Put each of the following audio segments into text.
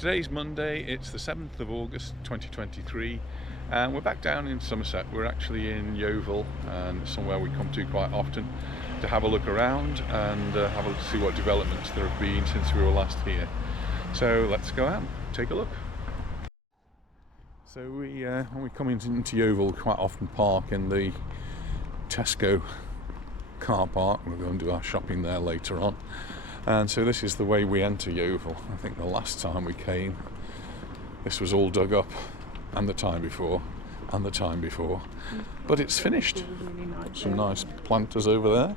Today's Monday, it's the 7th of August 2023, and we're back down in Somerset. We're actually in Yeovil, and somewhere we come to quite often to have a look around and have a look to see what developments there have been since we were last here. So let's go out and take a look. So when we come into Yeovil, we quite often park in the Tesco car park. We're going to do our shopping there later on. And so this is the way we enter Yeovil. I think the last time we came, this was all dug up, and the time before, and the time before. But it's finished. Some nice planters over there,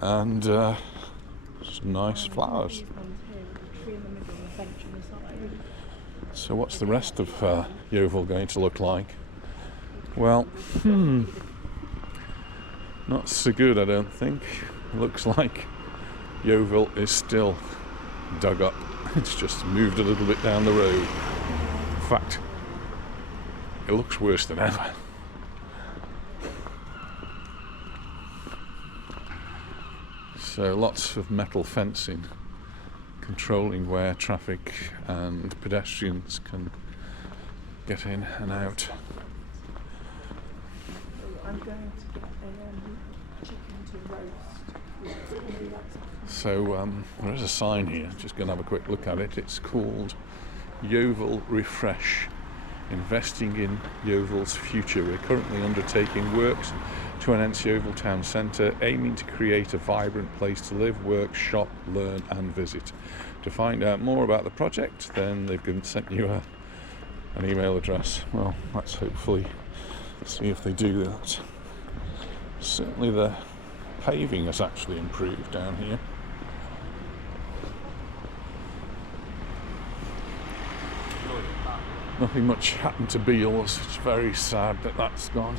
and some nice flowers. So what's the rest of Yeovil going to look like? Well, not so good, I don't think. It looks like Yeovil is still dug up. It's just moved a little bit down the road. In fact, it looks worse than ever. So lots of metal fencing controlling where traffic and pedestrians can get in and out. I'm going to get a chicken to roast. So there is a sign here, just going to have a quick look at it. It's called Yeovil Refresh, investing in Yeovil's future. We're currently undertaking works to enhance Yeovil Town Centre, aiming to create a vibrant place to live, work, shop, learn and visit. To find out more about the project, then they've sent you an email address. Well, let's hopefully see if they do that. Certainly the paving has actually improved down here. Nothing much happened to Beals. It's very sad that that's gone.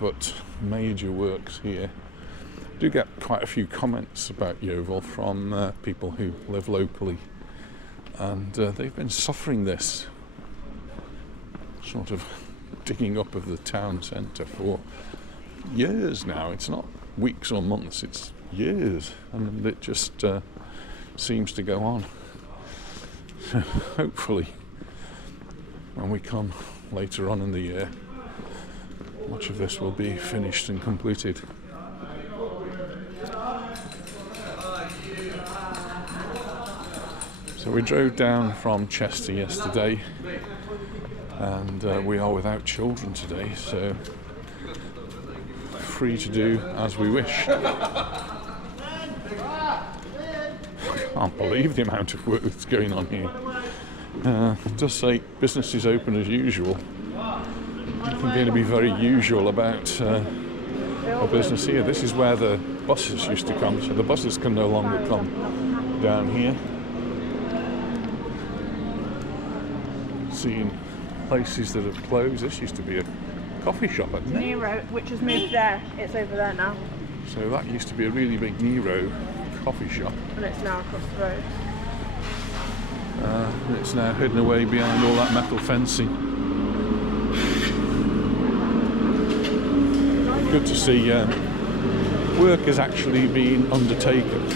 But major works here. Do get quite a few comments about Yeovil from people who live locally, and they've been suffering this sort of digging up of the town centre for years now. It's not weeks or months, it's years, and it just seems to go on. So hopefully when we come later on in the year, much of this will be finished and completed. So we drove down from Chester yesterday, and we are without children today, so free to do as we wish. I can't believe the amount of work that's going on here. It does say business is open as usual. It's going to be very usual about a business here. This is where the buses used to come, so the buses can no longer come down here. Seeing places that have closed. This used to be a coffee shop, hadn't it? Nero, which has moved there. It's over there now. So that used to be a really big Nero coffee shop. And it's now across the road. It's now hidden away behind all that metal fencing. Good to see work has actually been undertaken.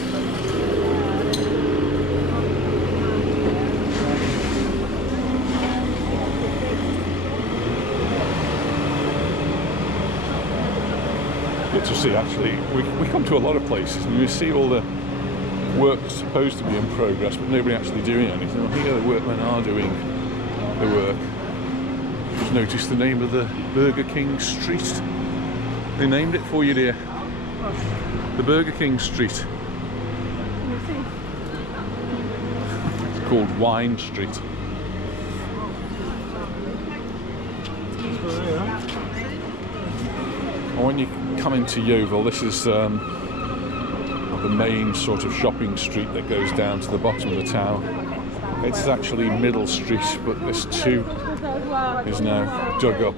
Good to see, actually. We come to a lot of places and we see all the work supposed to be in progress, but nobody actually doing anything. Well, here the workmen are doing the work. Just noticed the name of the Burger King street. They named it for you, dear. The Burger King street. It's called Wine Street. And when you come into Yeovil, this is the main sort of shopping street that goes down to the bottom of the town. It's actually Middle Street, but this too is now dug up.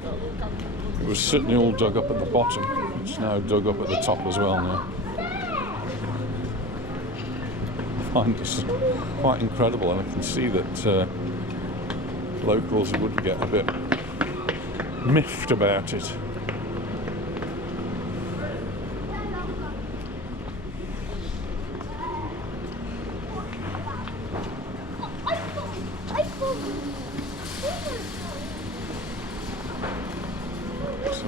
It was certainly all dug up at the bottom. It's now dug up at the top as well now. I find this quite incredible, and I can see that locals would get a bit miffed about it.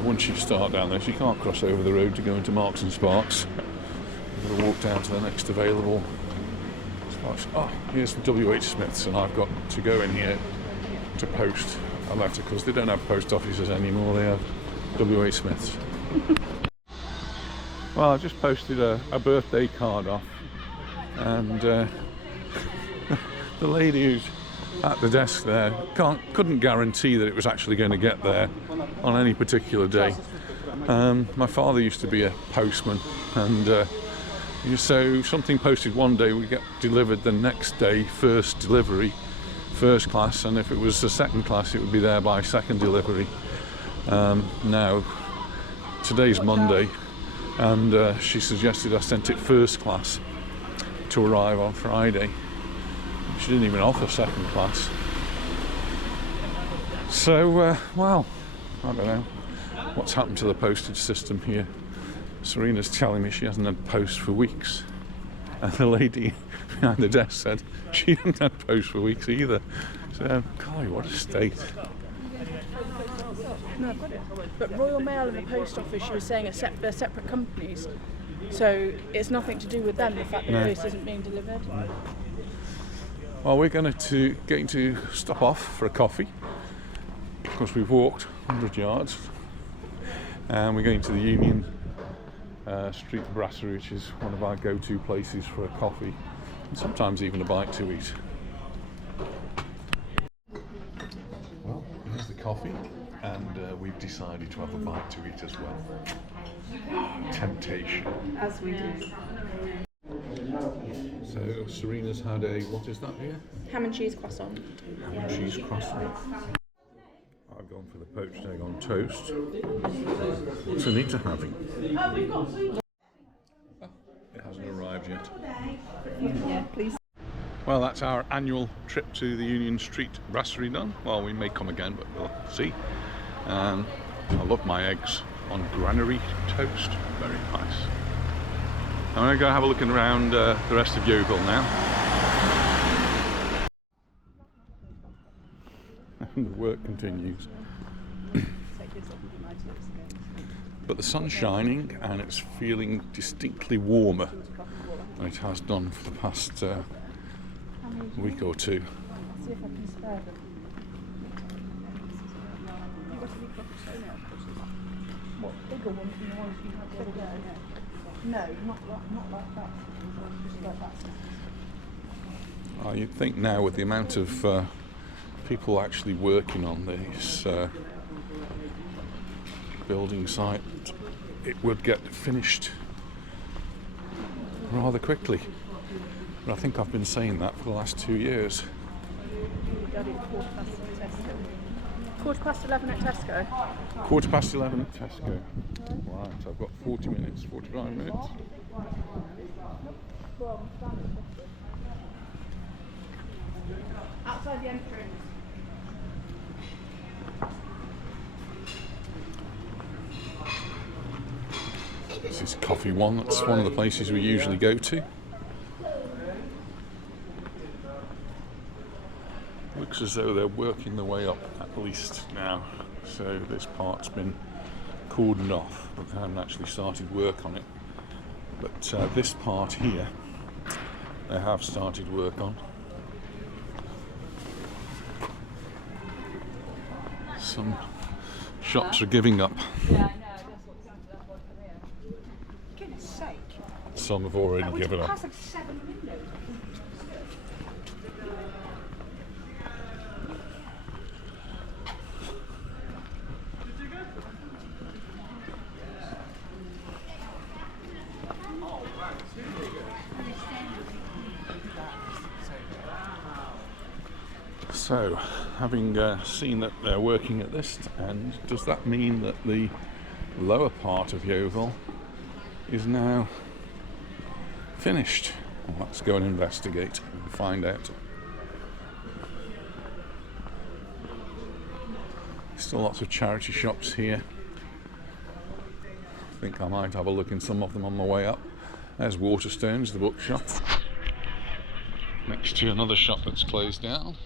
once you start down this, you can't cross over the road to go into Marks and Sparks. You've got to walk down to the next available Sparks. Oh, here's the WH Smiths, and I've got to go in here to post a letter because they don't have post offices anymore, they have WH Smiths. Well, I just posted a birthday card off, and the lady who's at the desk there couldn't guarantee that it was actually going to get there on any particular day. My father used to be a postman, and so something posted one day would get delivered the next day, first delivery, first class, and if it was the second class it would be there by second delivery. Now today's Monday, and she suggested I sent it first class to arrive on Friday. She didn't even offer second class. So, well, I don't know what's happened to the postage system here. Serena's telling me she hasn't had post for weeks. And the lady behind the desk said she hadn't had post for weeks either. So, golly, what a state. No, I've got it. But Royal Mail and the Post Office, she was saying, they're separate companies. So it's nothing to do with them, the fact that the post isn't being delivered. Well, we're going to stop off for a coffee because we've walked 100 yards, and we're going to the Union Street Brasserie, which is one of our go-to places for a coffee and sometimes even a bite to eat. Well, here's the coffee, and we've decided to have a bite to eat as well. Temptation. As we do. So Serena's had a, what is that here? Ham and cheese croissant. Ham and cheese croissant. I've gone for the poached egg on toast. What's Anita having? Oh, it hasn't arrived yet. Yeah, please. Well, that's our annual trip to the Union Street Brasserie done. Well, we may come again, but we'll see. I love my eggs on granary toast. Very nice. I'm going to go have a look around the rest of Yeovil now. And the work continues. But the sun's shining and it's feeling distinctly warmer than it has done for the past week or two. See if I can spare them. What, bigger ones than the ones you had the other day? No, not like that. Just like that. You'd think now, with the amount of people actually working on this building site, it would get finished rather quickly. But I think I've been saying that for the last 2 years. 11:15 at Tesco. 11:15 at Tesco. Right, so I've got 40 minutes, 45 minutes. Outside the entrance. This is Coffee One. That's one of the places we usually go to. Looks as though they're working their way up at least now. So this part's been cordoned off, but they haven't actually started work on it. But this part here, they have started work on. Some shops are giving up. Goodness sake. Some have already given up. Like 7 windows. So, having seen that they're working at this end, does that mean that the lower part of Yeovil is now finished? Well, let's go and investigate and find out. Still lots of charity shops here. I think I might have a look in some of them on my way up. There's Waterstones, the bookshop, next to another shop that's closed down.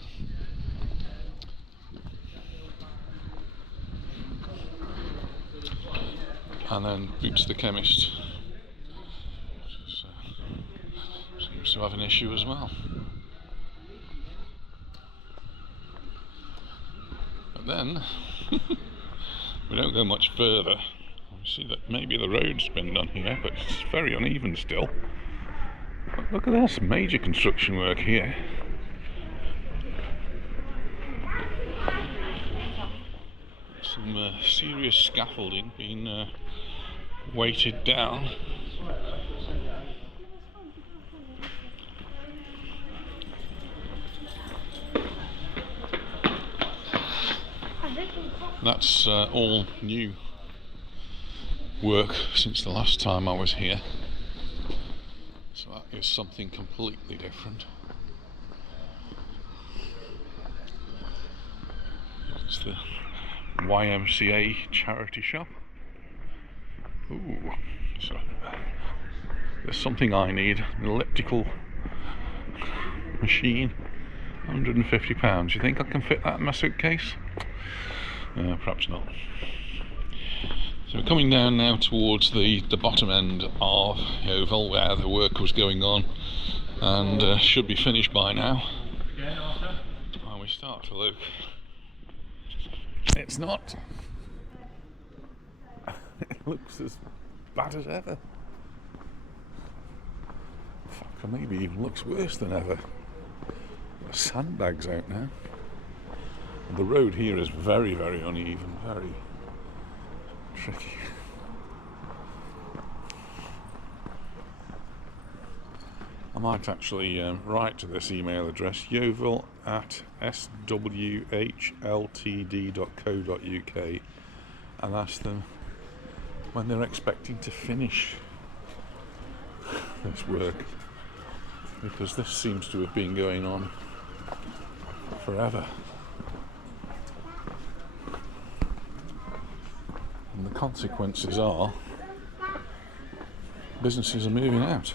and then Boots the chemist seems to have an issue as well. But then we don't go much further. We see that maybe the road's been done here, but it's very uneven still. But look at this, major construction work here. Some serious scaffolding being weighted down. That's all new work since the last time I was here, so that is something completely different. It's the YMCA charity shop. Ooh, so there's something I need, an elliptical machine, £150. You think I can fit that in my suitcase? Perhaps not. So we're coming down now towards the bottom end of Yeovil, where the work was going on, and should be finished by now. And we start to look. It's not. It looks as bad as ever. Fuck, or maybe even looks worse than ever. The sandbags out now. The road here is very, very uneven, very tricky. I might actually write to this email address, yeovil@swhltd.co.uk, and ask them when they're expecting to finish this work, because this seems to have been going on forever. And the consequences are businesses are moving out.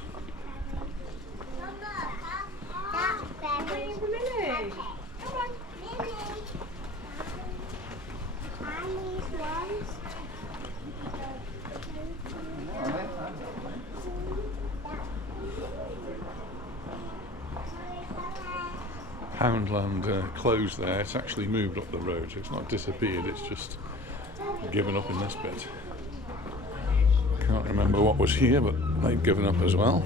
Poundland closed there. It's actually moved up the road, so it's not disappeared, it's just given up in this bit. Can't remember what was here, but they've given up as well.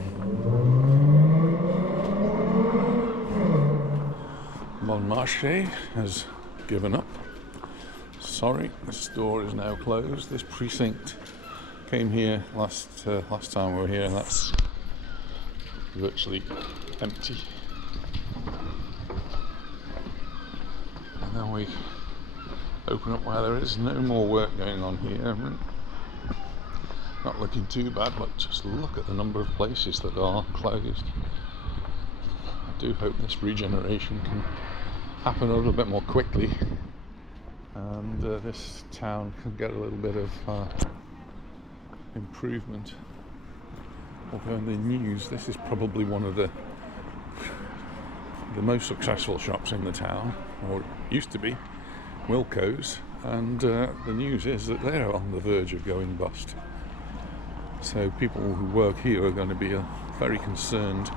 Bon Marché has given up. Sorry, the store is now closed. This precinct came here last time we were here, and that's virtually empty. And then we open up where there is no more work going on here. Not looking too bad, but just look at the number of places that are closed. I do hope this regeneration can happen a little bit more quickly, and this town can get a little bit of improvement. Although in the news, this is probably one of the most successful shops in the town, or used to be, Wilco's, and the news is that they're on the verge of going bust. So people who work here are going to be very concerned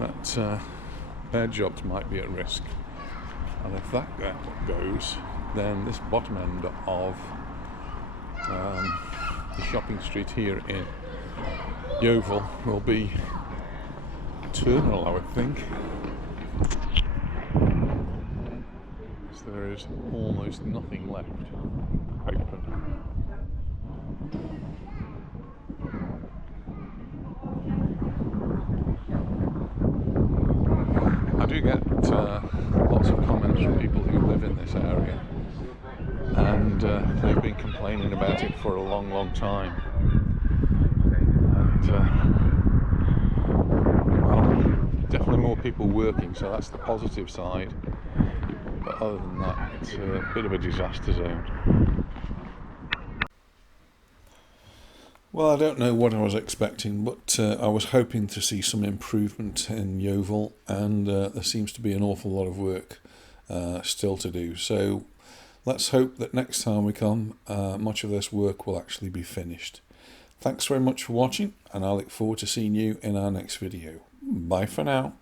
that their jobs might be at risk. And if that goes, then this bottom end of the shopping street here in Yeovil will be terminal, I would think. So there is almost nothing left open. I do get lots of comments from people who live in this area, and they've been complaining about it for a long, long time. And well, definitely more people working, so that's the positive side. But other than that, it's a bit of a disaster zone. Well, I don't know what I was expecting, but I was hoping to see some improvement in Yeovil, and there seems to be an awful lot of work still to do. So let's hope that next time we come, much of this work will actually be finished. Thanks very much for watching, and I look forward to seeing you in our next video. Bye for now.